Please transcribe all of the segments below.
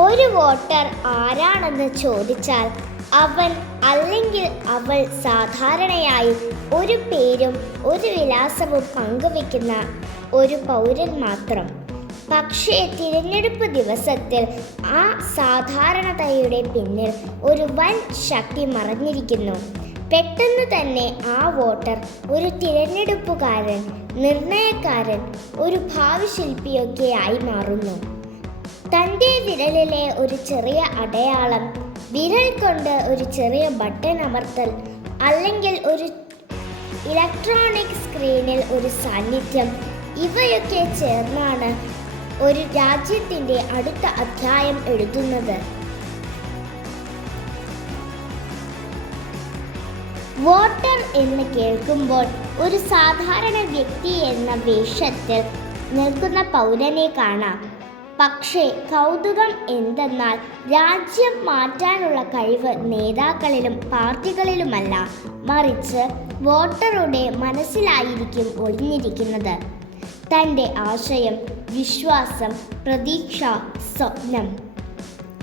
ഒരു വോട്ടർ ആരാണെന്ന് ചോദിച്ചാൽ അവൻ അല്ലെങ്കിൽ അവൾ സാധാരണയായി ഒരു പേരും ഒരു വിലാസവും പങ്കുവെക്കുന്ന ഒരു പൗരൻ മാത്രം. പക്ഷേ തിരഞ്ഞെടുപ്പ് ദിവസത്തിൽ ആ സാധാരണതയുടെ പിന്നിൽ ഒരു വൻ ശക്തി മറഞ്ഞിരിക്കുന്നു. പെട്ടെന്ന് തന്നെ ആ വോട്ടർ ഒരു തിരഞ്ഞെടുപ്പുകാരൻ നിർണയക്കാരൻ ഒരു ഭാവി ശില്പിയൊക്കെ ആയി മാറുന്നു. തന്റെ വിരലിലെ ഒരു ചെറിയ അടയാളം വിരൽ കൊണ്ട് ഒരു ചെറിയ ബട്ടൺ അമർത്തൽ അല്ലെങ്കിൽ ഒരു ഇലക്ട്രോണിക് സ്ക്രീനിൽ ഒരു സാന്നിധ്യം ഇവയൊക്കെ ചേർന്നാണ് ഒരു രാജ്യത്തിന്റെ അടുത്ത അധ്യായം എഴുതുന്നത്. വോട്ടർ എന്ന് കേൾക്കുമ്പോൾ ഒരു സാധാരണ വ്യക്തി എന്ന വേഷത്തിൽ നിൽക്കുന്ന പൗരനെ കാണാം. പക്ഷേ കൗതുകം എന്തെന്നാൽ രാജ്യം മാറ്റാനുള്ള കഴിവ് നേതാക്കളിലും പാർട്ടികളിലുമല്ല മറിച്ച് വോട്ടറുടെ മനസ്സിലായിരിക്കും ഒളിഞ്ഞിരിക്കുന്നത്. തന്റെ ആശയം വിശ്വാസം പ്രതീക്ഷ സ്വപ്നം.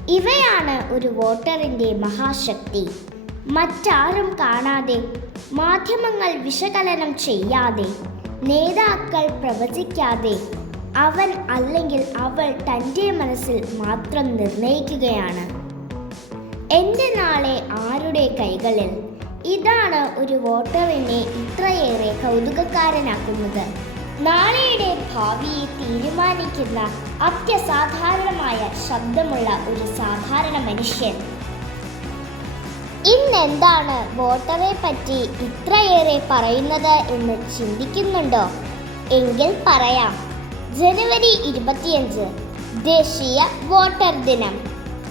ഇവയാണ് ഒരു വോട്ടറിന്റെ മഹാശക്തി. മറ്റാരും കാണാതെ മാധ്യമങ്ങൾ വിശകലനം ചെയ്യാതെ നേതാക്കൾ പ്രവചിക്കാതെ അവൻ അല്ലെങ്കിൽ അവൾ തന്റെ മനസ്സിൽ മാത്രം നിർണയിക്കുകയാണ്. എന്റെ നാളെ ആരുടെ കൈകളിൽ? ഇതാണ് ഒരു വോട്ടറിനെ ഇത്രയേറെ കൗതുകക്കാരനാക്കുന്നത്. നാളെയുടെ ഭാവിയെ തീരുമാനിക്കുന്ന അത്യസാധാരണമായ ശബ്ദമുള്ള ഒരു സാധാരണ മനുഷ്യൻ. ഇന്നെന്താണ് വോട്ടറെ പറ്റി ഇത്രയേറെ പറയുന്നത് എന്ന് ചിന്തിക്കുന്നുണ്ടോ? എങ്കിൽ പറയാം. ജനുവരി ഇരുപത്തിയഞ്ച് ദേശീയ വോട്ടർ ദിനം.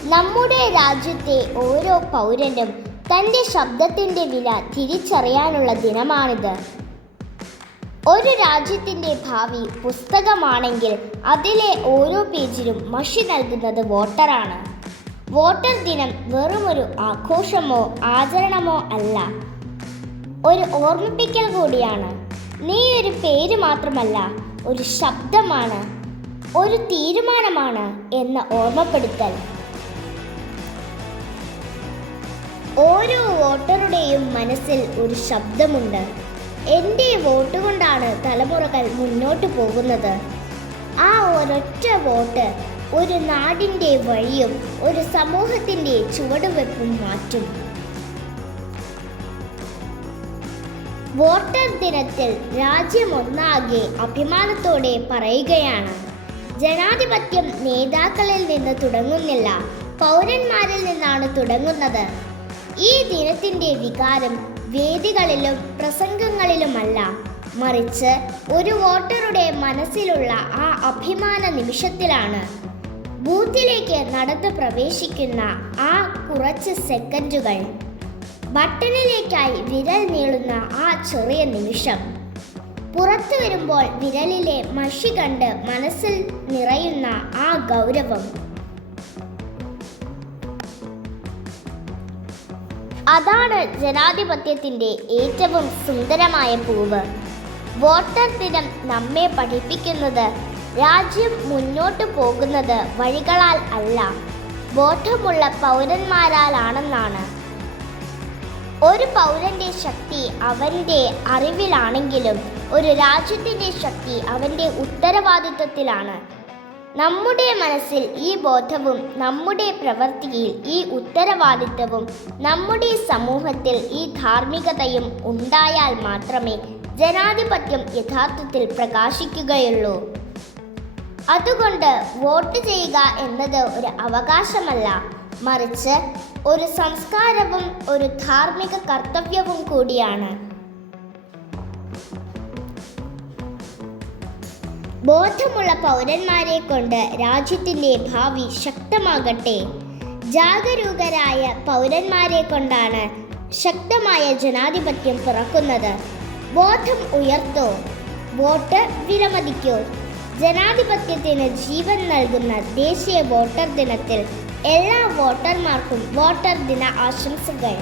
നമ്മുടെ രാജ്യത്തെ ഓരോ പൗരനും തന്റെ ശബ്ദത്തിന്റെ വില തിരിച്ചറിയാനുള്ള ദിനമാണിത്. ഒരു രാജ്യത്തിന്റെ ഭാവി പുസ്തകമാണെങ്കിൽ അതിലെ ഓരോ പേജിലും മഷി നൽകുന്നത് വോട്ടറാണ്. വോട്ടർ ദിനം വെറുമൊരു ആഘോഷമോ ആചരണമോ അല്ല. ഒരു ഓർമ്മിപ്പിക്കൽ കൂടിയാണ്. നീ ഒരു പേര് മാത്രമല്ല ഒരു ശബ്ദമാണ് ഒരു തീരുമാനമാണ് എന്ന ഓർമ്മപ്പെടുത്തൽ. ഓരോ വോട്ടറുടെയും മനസ്സിൽ ഒരു ശബ്ദമുണ്ട്. എന്റെ വോട്ട് കൊണ്ടാണ് തലമുറകൾ മുന്നോട്ട് പോകുന്നത്. ആ ഒരൊറ്റ വോട്ട് ഒരു നാടിന്റെ വഴിയും ഒരു സമൂഹത്തിന്റെ ചുവടുവെപ്പും മാറ്റും. വോട്ടർ ദിനത്തിൽ രാജ്യമൊന്നാകെ അഭിമാനത്തോടെ പറയുകയാണ്. ജനാധിപത്യം നേതാക്കളിൽ നിന്ന് തുടങ്ങുന്നില്ല പൗരന്മാരിൽ നിന്നാണ് തുടങ്ങുന്നത്. ഈ ദിനത്തിന്റെ വികാരം വേദികളിലും പ്രസംഗങ്ങളിലുമല്ല മറിച്ച് ഒരു വോട്ടറുടെ മനസ്സിലുള്ള ആ അഭിമാന നിമിഷത്തിലാണ്. ബൂത്തിലേക്ക് നടന്നു പ്രവേശിക്കുന്ന ആ കുറച്ച് സെക്കൻഡുകൾ. ബട്ടണിലേക്കായി വിരൽ നീളുന്ന ആ ചെറിയ നിമിഷം. പുറത്തു വരുമ്പോൾ വിരലിലെ മഷി കണ്ട് മനസ്സിൽ നിറയുന്ന ആ ഗൗരവം. അതാണ് ജനാധിപത്യത്തിന്റെ ഏറ്റവും സുന്ദരമായ പൂവ്. വോട്ടർ ദിനം നമ്മെ പഠിപ്പിക്കുന്നത് രാജ്യം മുന്നോട്ട് പോകുന്നത് വഴികളാൽ അല്ല. ബോധമുള്ള പൗരന്മാരാലാണെന്നാണ്. ഒരു പൗരന്റെ ശക്തി അവന്റെ അറിവിലാണെങ്കിലും ഒരു രാജ്യത്തിന്റെ ശക്തി അവന്റെ ഉത്തരവാദിത്വത്തിലാണ്. നമ്മുടെ മനസ്സിൽ ഈ ബോധവും നമ്മുടെ പ്രവൃത്തിയിൽ ഈ ഉത്തരവാദിത്വവും നമ്മുടെ സമൂഹത്തിൽ ഈ ധാർമ്മികതയും ഉണ്ടായാൽ മാത്രമേ ജനാധിപത്യം യഥാർത്ഥത്തിൽ പ്രകാശിക്കുകയുള്ളൂ. അതുകൊണ്ട് വോട്ട് ചെയ്യുക എന്നത് ഒരു അവകാശമല്ല. മറിച്ച് ഒരു സംസ്കാരവും ഒരു ധാർമ്മിക കർത്തവ്യവും കൂടിയാണ്. ബോധമുള്ള പൗരന്മാരെ കൊണ്ട് രാജ്യത്തിന്റെ ഭാവി ശക്തമാകട്ടെ. ജാഗരൂകരായ പൗരന്മാരെ കൊണ്ടാണ് ശക്തമായ ജനാധിപത്യം പിറക്കുന്നത്. ബോധം ഉയർത്തോ വോട്ട് വിലമതിക്കോ. ജനാധിപത്യത്തിന് ജീവൻ നൽകുന്ന ദേശീയ വോട്ടർ ദിനത്തിൽ എല്ലാ വോട്ടർമാർക്കും വോട്ടർ ദിന ആശംസകൾ.